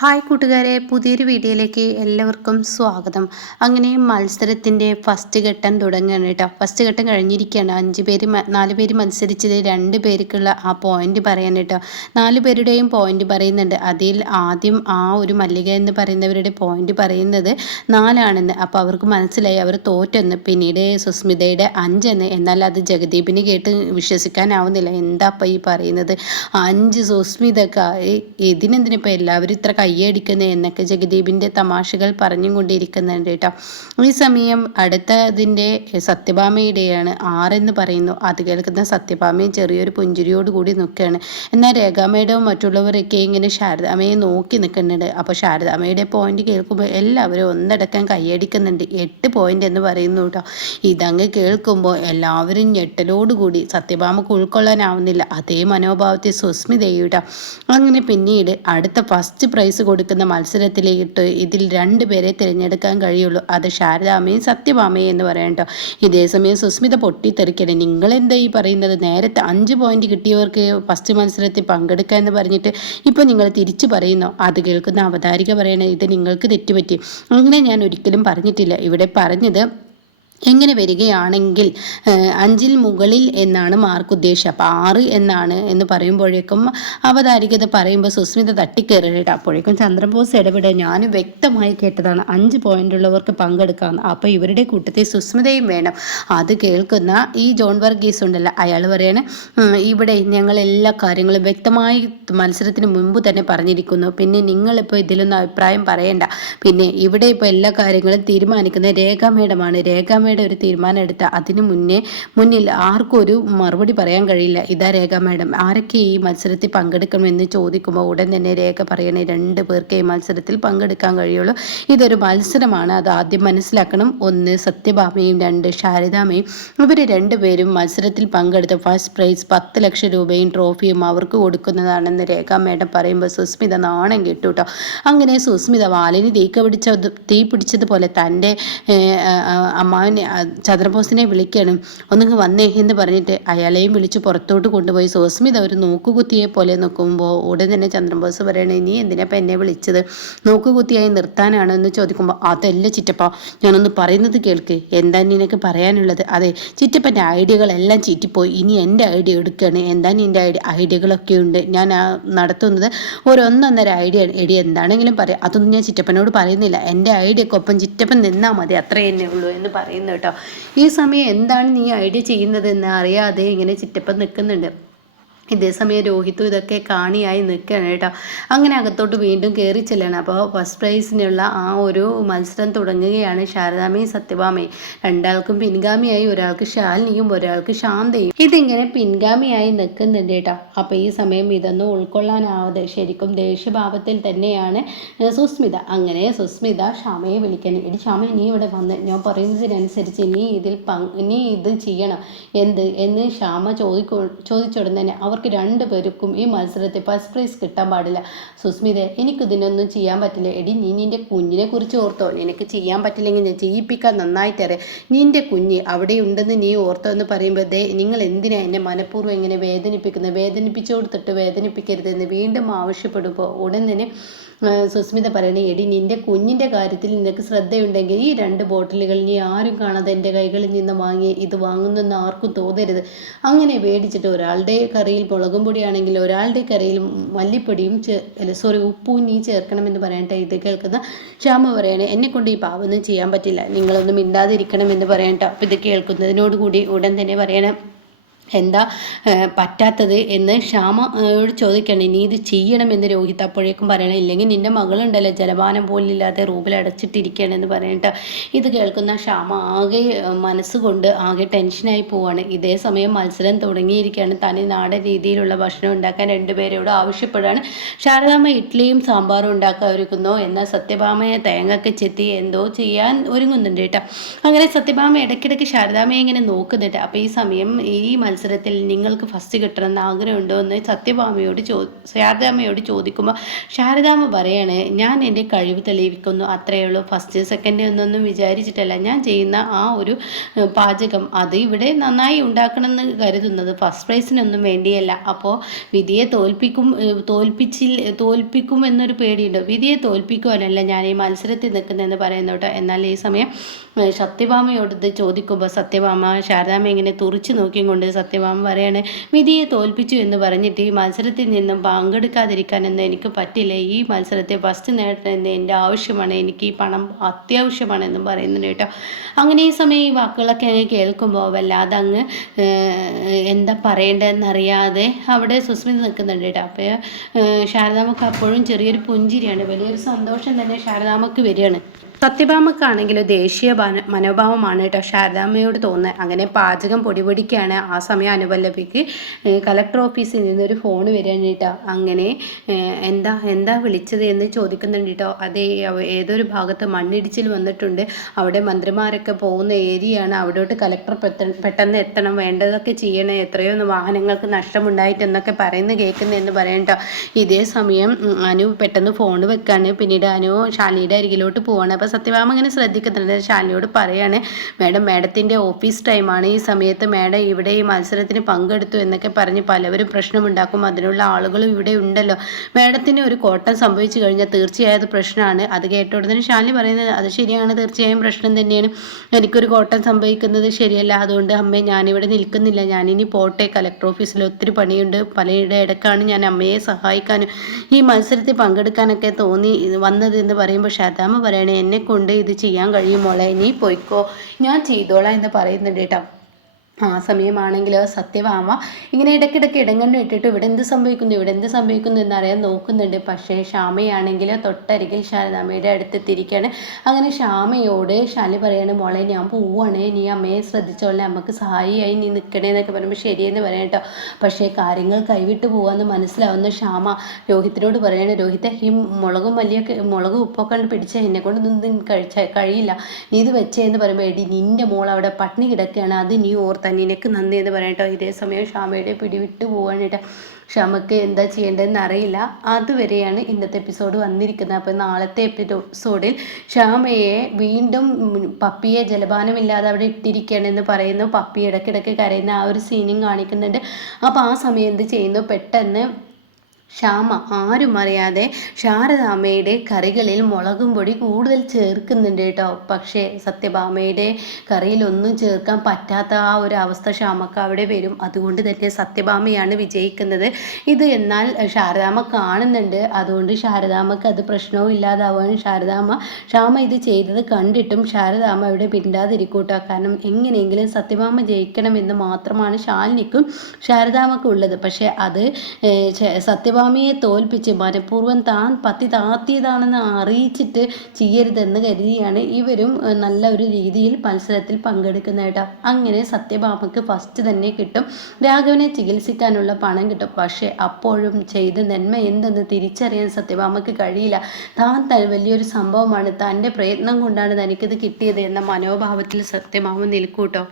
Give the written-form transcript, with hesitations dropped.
Hi കൂട്ടുകാരെ, പുതിയൊരു വീഡിയോയിലേക്ക് എല്ലാവർക്കും സ്വാഗതം. അങ്ങനെ മത്സരത്തിൻ്റെ ഫസ്റ്റ് ഘട്ടം തുടങ്ങുകയാണ് കേട്ടോ. ഫസ്റ്റ് ഘട്ടം കഴിഞ്ഞിരിക്കുകയാണ്. 4 പേര് മത്സരിച്ചത് 2 പേർക്കുള്ള ആ പോയിന്റ് പറയാൻ കേട്ടോ. 4 പേരുടെയും പോയിന്റ് പറയുന്നുണ്ട്. അതിൽ ആദ്യം ആ ഒരു മല്ലിക എന്ന് പറയുന്നവരുടെ പോയിന്റ് പറയുന്നത് 4 ആണെന്ന്. അപ്പോൾ അവർക്ക് മനസ്സിലായി അവർ തോറ്റെന്ന്. പിന്നീട് സുസ്മിതയുടെ 5 എന്ന്. എന്നാൽ അത് ജഗദീപിന് കേട്ട് വിശ്വസിക്കാനാവുന്നില്ല. എന്താ അപ്പം ഈ പറയുന്നത്, 5 സുസ്മിതക്ക, ഇതിനെന്തിനിപ്പോൾ എല്ലാവരും ഇത്ര കയ്യടിക്കുന്നത് എന്നൊക്കെ ജഗദീപിൻ്റെ തമാശകൾ പറഞ്ഞും കൊണ്ടിരിക്കുന്നുണ്ട് കേട്ടോ. ഈ സമയം അടുത്തതിൻ്റെ സത്യഭാമയുടെയാണ് 6 എന്ന് പറയുന്നു. അത് കേൾക്കുന്ന സത്യഭാമയും ചെറിയൊരു പുഞ്ചിരിയോട് കൂടി നിൽക്കുകയാണ്. എന്നാൽ രേഖാമ്മയുടെയും മറ്റുള്ളവരൊക്കെ ഇങ്ങനെ ശാരദാമ്മയെ നോക്കി നിൽക്കുന്നുണ്ട്. അപ്പോൾ ശാരദാമ്മയുടെ പോയിന്റ് കേൾക്കുമ്പോൾ എല്ലാവരും ഒന്നടക്കം കയ്യടിക്കുന്നുണ്ട്. 8 പോയിന്റ് എന്ന് പറയുന്നു കേട്ടോ. ഇതങ്ങ് കേൾക്കുമ്പോൾ എല്ലാവരും ഞെട്ടലോടുകൂടി, സത്യഭാമക്ക് ഉൾക്കൊള്ളാനാവുന്നില്ല. അതേ മനോഭാവത്തിൽ സുസ്മിതയും കേട്ടോ. അങ്ങനെ പിന്നീട് അടുത്ത ഫസ്റ്റ് പ്രൈസ് കൊടുക്കുന്ന മത്സരത്തിലേക്ക് ഇതിൽ 2 പേരെ തിരഞ്ഞെടുക്കാൻ കഴിയുള്ളൂ. അത് ശാരദാമ്മയും സത്യഭാമയും എന്ന് പറയട്ടോ. ഇതേസമയം സുസ്മിത പൊട്ടിത്തെറിക്കണേ, നിങ്ങളെന്താ ഈ പറയുന്നത്? നേരത്തെ 5 പോയിന്റ് കിട്ടിയവർക്ക് ഫസ്റ്റ് മത്സരത്തിൽ പങ്കെടുക്കുക എന്ന് പറഞ്ഞിട്ട് ഇപ്പോൾ നിങ്ങൾ തിരിച്ചു പറയുന്നു. അത് കേൾക്കുന്ന അവതാരിക പറയണേ, ഇത് നിങ്ങൾക്ക് തെറ്റുപറ്റി. അങ്ങനെ ഞാൻ ഒരിക്കലും പറഞ്ഞിട്ടില്ല. ഇവിടെ പറഞ്ഞത് എങ്ങനെ വരികയാണെങ്കിൽ 5-ൽ മുകളിൽ എന്നാണ് മാർക്ക് ഉദ്ദേശിച്ചത്. അപ്പോൾ 6 എന്നാണ് എന്ന് പറയുമ്പോഴേക്കും അവതാരികത പറയുമ്പോൾ സുസ്മിത തട്ടിക്കയറിയിട്ട് അപ്പോഴേക്കും ചന്ദ്രബോസ് ഇടപെടുക. ഞാൻ വ്യക്തമായി കേട്ടതാണ് 5 പോയിന്റ് ഉള്ളവർക്ക് പങ്കെടുക്കാമെന്ന്. അപ്പോൾ ഇവരുടെ കൂട്ടത്തിൽ സുസ്മിതയും വേണം. അത് കേൾക്കുന്ന ഈ ജോൺ വർഗീസ് ഉണ്ടല്ലോ, അയാൾ പറയാണ്, ഇവിടെ ഞങ്ങൾ എല്ലാ കാര്യങ്ങളും വ്യക്തമായി മത്സരത്തിന് മുമ്പ് തന്നെ പറഞ്ഞിരിക്കുന്നു. പിന്നെ നിങ്ങളിപ്പോൾ ഇതിലൊന്നും അഭിപ്രായം പറയണ്ട. പിന്നെ ഇവിടെ ഇപ്പോൾ എല്ലാ കാര്യങ്ങളും തീരുമാനിക്കുന്നത് രേഖാ മേഡമാണ്. രേഖാ ഒരു തീരുമാനം എടുത്ത അതിന് മുന്നിൽ ആർക്കും ഒരു മറുപടി പറയാൻ കഴിയില്ല. ഇതാ രേഖ മാഡം, ആരൊക്കെ ഈ മത്സരത്തിൽ പങ്കെടുക്കണമെന്ന് ചോദിക്കുമ്പോൾ ഉടൻ തന്നെ രേഖ പറയണേ, 2 പേർക്ക് ഈ മത്സരത്തിൽ പങ്കെടുക്കാൻ കഴിയുള്ളൂ. ഇതൊരു മത്സരമാണ്, അത് ആദ്യം മനസ്സിലാക്കണം. 1 സത്യഭാമയും 2 ശാരദാമ്മയും. ഇവർ 2 പേരും മത്സരത്തിൽ പങ്കെടുത്ത ഫസ്റ്റ് പ്രൈസ് 10 ലക്ഷം രൂപയും ട്രോഫിയും അവർക്ക് കൊടുക്കുന്നതാണെന്ന് രേഖ മാഡം പറയുമ്പോൾ സുസ്മിത നാണം കിട്ടു കേട്ടോ. അങ്ങനെ സുസ്മിത വാലിന് തീ പിടിച്ചതുപോലെ തൻ്റെ അമ്മാവനെ ചന്ദ്രബോസിനെ വിളിക്കണം, ഒന്നിങ്ങ് വന്നേ എന്ന് പറഞ്ഞിട്ട് അയാളെയും വിളിച്ച് പുറത്തോട്ട് കൊണ്ടുപോയി. സുസ്മിത ഒരു നോക്കുകുത്തിയെ പോലെ നിൽക്കുമ്പോൾ ഉടൻ തന്നെ ചന്ദ്രബോസ് പറയണേ, നീ എന്തിനാപ്പം എന്നെ വിളിച്ചത്? നോക്കുകുത്തിയായി നിർത്താനാണോ എന്ന് ചോദിക്കുമ്പോൾ, അതല്ല ചിറ്റപ്പ, ഞാനൊന്ന് പറയുന്നത് കേൾക്ക്. എന്താ നിനക്ക് പറയാനുള്ളത്? അതെ, ചിറ്റപ്പൻ്റെ ഐഡിയകളെല്ലാം ചീറ്റിപ്പോയി. ഇനി എൻ്റെ ഐഡിയ എടുക്കുകയാണ്. എന്താ നിൻ്റെ ഐഡിയകളൊക്കെ ഉണ്ട്. ഞാൻ നടത്തുന്നത് ഒരു 1.5 ഐഡിയ. എടി എന്താണെങ്കിലും പറയാം, അതൊന്നും ഞാൻ ചിറ്റപ്പനോട് പറയുന്നില്ല. എൻ്റെ ഐഡിയക്കൊപ്പം ചിറ്റപ്പൻ നിന്നാൽ മതി, അത്രേ തന്നെ ഉള്ളൂ എന്ന് പറയുന്നു കേട്ടോ. ഈ സമയം എന്താണ് നീ ഐഡിയ ചെയ്യുന്നതെന്ന് അറിയാതെ ഇങ്ങനെ ചിറ്റപ്പൻ നിൽക്കുന്നുണ്ട്. ഇതേസമയം രോഹിത്തും ഇതൊക്കെ കാണിയായി നിൽക്കുകയാണ് കേട്ടോ. അങ്ങനെ അകത്തോട്ട് വീണ്ടും കയറി ചെല്ലാണ്. അപ്പോൾ ഫസ്റ്റ് പ്രൈസിനുള്ള ആ ഒരു മത്സരം തുടങ്ങുകയാണ്. ശാരദാമ്മയും സത്യഭാമയും, 2 ആൾക്കും പിൻഗാമിയായി, ഒരാൾക്ക് ശാലിനിയും ഒരാൾക്ക് ശാന്തയും. ഇതിങ്ങനെ പിൻഗാമിയായി നിൽക്കുന്നുണ്ട് കേട്ടോ. അപ്പോൾ ഈ സമയം ഇതൊന്നും ഉൾക്കൊള്ളാനാവാതെ ശരിക്കും ദേഷ്യഭാവത്തിൽ തന്നെയാണ് സുസ്മിത. അങ്ങനെ സുസ്മിത ശ്യാമയെ വിളിക്കണം. എടി ശ്യാമ, നീ ഇവിടെ വന്ന് ഞാൻ പറയുന്നതിനനുസരിച്ച് നീ ഇത് ചെയ്യണം. എന്ന് ശ്യാമ ചോദിച്ചുടൻ തന്നെ അവർക്ക് 2 പേർക്കും ഈ മത്സരത്തിൽ ഫസ്റ്റ് പ്രൈസ് കിട്ടാൻ പാടില്ല. സുസ്മിത, എനിക്കിതിനൊന്നും ചെയ്യാൻ പറ്റില്ല. എടി, നീ നിൻ്റെ കുഞ്ഞിനെ കുറിച്ച് ഓർത്തോ? നിനക്ക് ചെയ്യാൻ പറ്റില്ലെങ്കിൽ ഞാൻ ചെയ്യിപ്പിക്കാൻ നന്നായിട്ടറിയാം. നിൻ്റെ കുഞ്ഞ് അവിടെ ഉണ്ടെന്ന് നീ ഓർത്തോ എന്ന് പറയുമ്പോൾ, നിങ്ങൾ എന്തിനാ എന്നെ മനഃപൂർവ്വം ഇങ്ങനെ വേദനിപ്പിക്കുന്നത്? വേദനിപ്പിച്ചു കൊടുത്തിട്ട് വേദനിപ്പിക്കരുതെന്ന് വീണ്ടും ആവശ്യപ്പെടുമ്പോൾ ഉടൻ തന്നെ സുസ്മിത പറയണേ, എടി നിൻ്റെ കുഞ്ഞിൻ്റെ കാര്യത്തിൽ നിനക്ക് ശ്രദ്ധയുണ്ടെങ്കിൽ ഈ 2 ബോട്ടിലുകൾ നീ ആരും കാണാതെ എൻ്റെ കൈകളിൽ നിന്ന് വാങ്ങി ഇത് വാങ്ങുന്നെന്ന് ആർക്കും തോന്നരുത്. അങ്ങനെ മേടിച്ചിട്ട് ഒരാളുടെ കറിയിൽ മുളകും പൊടിയാണെങ്കിൽ ഒരാളുടെ കറിയിൽ മല്ലിപ്പൊടിയും ഉപ്പും നീ ചേർക്കണമെന്ന് പറയട്ടെ. ഇത് കേൾക്കുന്ന ശ്യാമ പറയണേ, എന്നെക്കൊണ്ട് ഈ പാവൊന്നും ചെയ്യാൻ പറ്റില്ല, നിങ്ങളൊന്നും മിണ്ടാതിരിക്കണം എന്ന് പറയട്ടെ. അപ്പോൾ ഇത് കേൾക്കുന്നതിനോടുകൂടി ഉടൻ തന്നെ പറയണം, എന്താ പറ്റാത്തത് എന്ന് ശ്യാമയോട് ചോദിക്കണം. നീ ഇത് ചെയ്യണമെന്ന് രോഹിത് അപ്പോഴേക്കും പറയണം. ഇല്ലെങ്കിൽ നിൻ്റെ മകളുണ്ടല്ലോ ജലപാനം പോലില്ലാതെ റൂമിൽ അടച്ചിട്ടിരിക്കുകയാണെന്ന് പറയട്ടെ. ഇത് കേൾക്കുന്ന ശ്യാമ ആകെ മനസ്സുകൊണ്ട് ആകെ ടെൻഷനായി പോവാണ്. ഇതേ സമയം മത്സരം തുടങ്ങിയിരിക്കുകയാണ്. തനി നാടൻ രീതിയിലുള്ള ഭക്ഷണം ഉണ്ടാക്കാൻ 2 പേരോട് ആവശ്യപ്പെടുകയാണ്. ശാരദാമ്മ ഇഡ്ഡലിയും സാമ്പാറും ഉണ്ടാക്കാൻ ഒരുക്കുന്നു. എന്നാൽ സത്യഭാമയെ തേങ്ങയൊക്കെ ചെത്തി എന്തോ ചെയ്യാൻ ഒരുങ്ങുന്നുണ്ട് കേട്ടോ. അങ്ങനെ സത്യഭാമ ഇടയ്ക്കിടയ്ക്ക് ശാരദാമ്മയെ ഇങ്ങനെ നോക്കുന്നുണ്ട്. അപ്പോൾ ഈ സമയം ഈ മത്സരത്തിൽ നിങ്ങൾക്ക് ഫസ്റ്റ് കിട്ടണമെന്ന് ആഗ്രഹമുണ്ടോ എന്ന് ശാരദാമ്മയോട് ചോദിക്കുമ്പോൾ ശാരദാമ്മ പറയാണ്, ഞാൻ എൻ്റെ കഴിവ് തെളിയിക്കുന്നു, അത്രയേ ഉള്ളൂ. ഫസ്റ്റ് സെക്കൻഡ് എന്നൊന്നും വിചാരിച്ചിട്ടല്ല ഞാൻ ചെയ്യുന്ന ആ ഒരു പാചകം അത് ഇവിടെ നന്നായി ഉണ്ടാക്കണമെന്ന് കരുതുന്നത്, ഫസ്റ്റ് പ്രൈസിനൊന്നും വേണ്ടിയല്ല. അപ്പോൾ വിധിയെ തോൽപ്പിക്കും എന്നൊരു പേടിയുണ്ട്. വിധിയെ തോൽപ്പിക്കുവാനല്ല ഞാൻ ഈ മത്സരത്തിൽ നിൽക്കുന്നതെന്ന് പറയുന്നു കേട്ടോ. എന്നാൽ ഈ സമയം സത്യഭാമയോട് ഇത് ചോദിക്കുമ്പോൾ സത്യഭാമ ശാരദാമ്മ ഇങ്ങനെ തുറിച്ച് നോക്കിക്കൊണ്ട് സത്യഭാമ പറയാണ്, വിധിയെ തോൽപ്പിച്ചു എന്ന് പറഞ്ഞിട്ട് ഈ മത്സരത്തിൽ നിന്നും പങ്കെടുക്കാതിരിക്കാനൊന്നും എനിക്ക് പറ്റില്ല. ഈ മത്സരത്തെ ഫസ്റ്റ് നേടണമെന്ന് എൻ്റെ ആവശ്യമാണ്, എനിക്ക് ഈ പണം അത്യാവശ്യമാണെന്നും പറയുന്നുണ്ട് കേട്ടോ. അങ്ങനെ ഈ സമയം ഈ വാക്കുകളൊക്കെ അങ്ങ് കേൾക്കുമ്പോൾ വല്ലാതെ അങ്ങ് എന്താ പറയേണ്ടതെന്നറിയാതെ അവിടെ സുസ്മിത നിൽക്കുന്നുണ്ട് കേട്ടോ. അപ്പോൾ ശാരദാമ്മക്ക് അപ്പോഴും ചെറിയൊരു പുഞ്ചിരിയാണ്, വലിയൊരു സന്തോഷം തന്നെ ശാരദാമ്മക്ക് വരികയാണ്. സത്യഭാമക്കാണെങ്കിലും ദേശീയ മനോഭാവമാണ് കേട്ടോ ശാരദാമ്മയോട് തോന്നുന്നത്. അങ്ങനെ പാചകം പൊടിപൊടിക്കാണ്. ആ സമയം അനുപല്ലവിക്ക് കളക്ടർ ഓഫീസിൽ നിന്നൊരു ഫോൺ വരികയാണ് കേട്ടോ. അങ്ങനെ എന്താ വിളിച്ചത് എന്ന് ചോദിക്കുന്നുണ്ട് കേട്ടോ. അതേ ഏതൊരു ഭാഗത്ത് മണ്ണിടിച്ചിൽ വന്നിട്ടുണ്ട്, അവിടെ മന്ത്രിമാരൊക്കെ പോകുന്ന ഏരിയയാണ്, അവിടോട്ട് കളക്ടർ പെട്ടെന്ന് എത്തണം, വേണ്ടതൊക്കെ ചെയ്യണം, എത്രയോ വാഹനങ്ങൾക്ക് നഷ്ടമുണ്ടായിട്ടെന്നൊക്കെ പറയുന്നത് കേൾക്കുന്നതെന്ന് പറയട്ടോ. ഇതേ സമയം അനു പെട്ടെന്ന് ഫോൺ വെക്കാണ്. പിന്നീട് അനു ശാലിനിയുടെ അരികിലോട്ട് പോവാണ്. അപ്പോൾ സത്യഭാമ ഇങ്ങനെ ശ്രദ്ധിക്കുന്നുണ്ട്. ശാലിനിയോട് പറയാണ്, മാഡത്തിൻ്റെ ഓഫീസ് ടൈമാണ്, ഈ സമയത്ത് മാഡം ഇവിടെ ഈ മത്സരത്തിന് പങ്കെടുത്തു എന്നൊക്കെ പറഞ്ഞ് പലവരും പ്രശ്നമുണ്ടാക്കും, അതിനുള്ള ആളുകളും ഇവിടെ ഉണ്ടല്ലോ, മാഡത്തിന് ഒരു കോട്ടം സംഭവിച്ചു കഴിഞ്ഞാൽ തീർച്ചയായും അത് പ്രശ്നമാണ്. അത് കേട്ട ഉടനെ ശാലിനി പറയുന്നത്, അത് ശരിയാണ്, തീർച്ചയായും പ്രശ്നം തന്നെയാണ്, എനിക്കൊരു കോട്ടം സംഭവിക്കുന്നത് ശരിയല്ല, അതുകൊണ്ട് അമ്മേ ഞാനിവിടെ നിൽക്കുന്നില്ല, ഞാനിനി പോട്ടെ, കളക്ടർ ഓഫീസിൽ ഒത്തിരി പണിയുണ്ട്, പലയുടെ ഇടക്കാണ് ഞാൻ അമ്മയെ സഹായിക്കാനും ഈ മത്സരത്തിൽ പങ്കെടുക്കാനൊക്കെ വന്നതെന്ന് പറയുമ്പോൾ ശാരദാമ്മ പറയണേ, എന്നെ കൊണ്ട് ഇത് ചെയ്യാൻ കഴിയും മോളെ, നീ പോയിക്കോ, ഞാൻ ചെയ്തോളാം എന്ന് പറയുന്നുണ്ട് കേട്ടോ. ആ സമയമാണെങ്കിൽ സത്യഭാമ ഇങ്ങനെ ഇടയ്ക്കിടയ്ക്ക് ഇടങ്ങണ്ട് ഇട്ടിട്ട് ഇവിടെ എന്ത് സംഭവിക്കുന്നു എന്നറിയാൻ നോക്കുന്നുണ്ട്. പക്ഷേ ശ്യാമയാണെങ്കിൽ തൊട്ടരികിൽ ശാരദാമ്മയുടെ അടുത്തെത്തിയിരിക്കുകയാണ്. അങ്ങനെ ശ്യാമയോട് ശാലി പറയാണ്, മോളെ ഞാൻ പോവുകയാണ്, നീ അമ്മയെ ശ്രദ്ധിച്ചോളെ, അമ്മക്ക് സഹായിയായി നീ നിൽക്കണേ എന്നൊക്കെ പറയുമ്പോൾ ശരിയെന്ന് പറയാം കേട്ടോ. പക്ഷേ കാര്യങ്ങൾ കൈവിട്ട് പോകാമെന്ന് മനസ്സിലാവുന്ന ശ്യാമ രോഹിത്തിനോട് പറയാണ്, രോഹിത്തെ ഈ മുളകും ഉപ്പൊക്കെ പിടിച്ച എന്നെ കൊണ്ടൊന്നും കഴിയില്ല, നീ ഇത് വെച്ചേന്ന് പറയുമ്പോൾ, എടി നിൻ്റെ മോൾ അവിടെ പട്ടിണി കിടക്കുകയാണ്, അത് നീ ഓർത്ത നിനക്ക് നന്ദി എന്ന് പറയട്ടോ. ഇതേ സമയം ശ്യാമയുടെ പിടിവിട്ട് പോകാനായിട്ട് ശ്യാമയ്ക്ക് എന്താ ചെയ്യേണ്ടതെന്ന് അറിയില്ല. അതുവരെയാണ് ഇന്നത്തെ എപ്പിസോഡ് വന്നിരിക്കുന്നത്. അപ്പോൾ നാളത്തെ എപ്പിസോഡിൽ ശ്യാമയെ വീണ്ടും പപ്പിയെ ജലപാനമില്ലാതെ അവിടെ ഇട്ടിരിക്കുകയാണെന്ന് പറയുന്നു. പപ്പി ഇടയ്ക്കിടയ്ക്ക് കരയുന്ന ആ ഒരു സീനും കാണിക്കുന്നുണ്ട്. അപ്പോൾ ആ സമയം എന്ത് ചെയ്യുന്നു, പെട്ടെന്ന് ശ്യാമ ആരും അറിയാതെ ശാരദാമ്മയുടെ കറികളിൽ മുളകും പൊടി കൂടുതൽ ചേർക്കുന്നുണ്ട് കേട്ടോ. പക്ഷേ സത്യഭാമയുടെ കറിയിലൊന്നും ചേർക്കാൻ പറ്റാത്ത ആ ഒരു അവസ്ഥ ശ്യാമക്ക് അവിടെ വരും. അതുകൊണ്ട് തന്നെ സത്യഭാമയാണ് വിജയിക്കുന്നത്. ഇത് എന്നാൽ ശാരദാമ്മ കാണുന്നുണ്ട്. അതുകൊണ്ട് ശാരദാമ്മക്ക് അത് പ്രശ്നവും ഇല്ലാതാവാൻ ശ്യാമ ഇത് ചെയ്തത് കണ്ടിട്ടും ശാരദാമ്മ ഇവിടെ പിണ്ടാതിരിക്കൂട്ടോ. കാരണം എങ്ങനെയെങ്കിലും സത്യഭാമ ജയിക്കണമെന്ന് മാത്രമാണ് ശാലിനിക്കും ശാരദാമ്മക്കും ഉള്ളത്. പക്ഷേ അത് സത്യഭാമയെ തോൽപ്പിച്ച് മനഃപൂർവ്വം താൻ പത്തി താത്തിയതാണെന്ന് അറിയിച്ചിട്ട് ചെയ്യരുതെന്ന് കരുതിയാണ് ഇവരും നല്ല ഒരു രീതിയിൽ മത്സരത്തിൽ പങ്കെടുക്കുന്ന കേട്ടോ. അങ്ങനെ സത്യഭാമക്ക് ഫസ്റ്റ് തന്നെ കിട്ടും, രാഘവനെ ചികിത്സിക്കാനുള്ള പണം കിട്ടും. പക്ഷേ അപ്പോഴും ചെയ്ത നന്മ എന്തെന്ന് തിരിച്ചറിയാൻ സത്യഭാമക്ക് കഴിയില്ല. താൻ വലിയൊരു സംഭവമാണ്, തൻ്റെ പ്രയത്നം കൊണ്ടാണ് തനിക്കിത് കിട്ടിയത് എന്ന മനോഭാവത്തിൽ സത്യഭാമ നിൽക്കൂട്ടോ.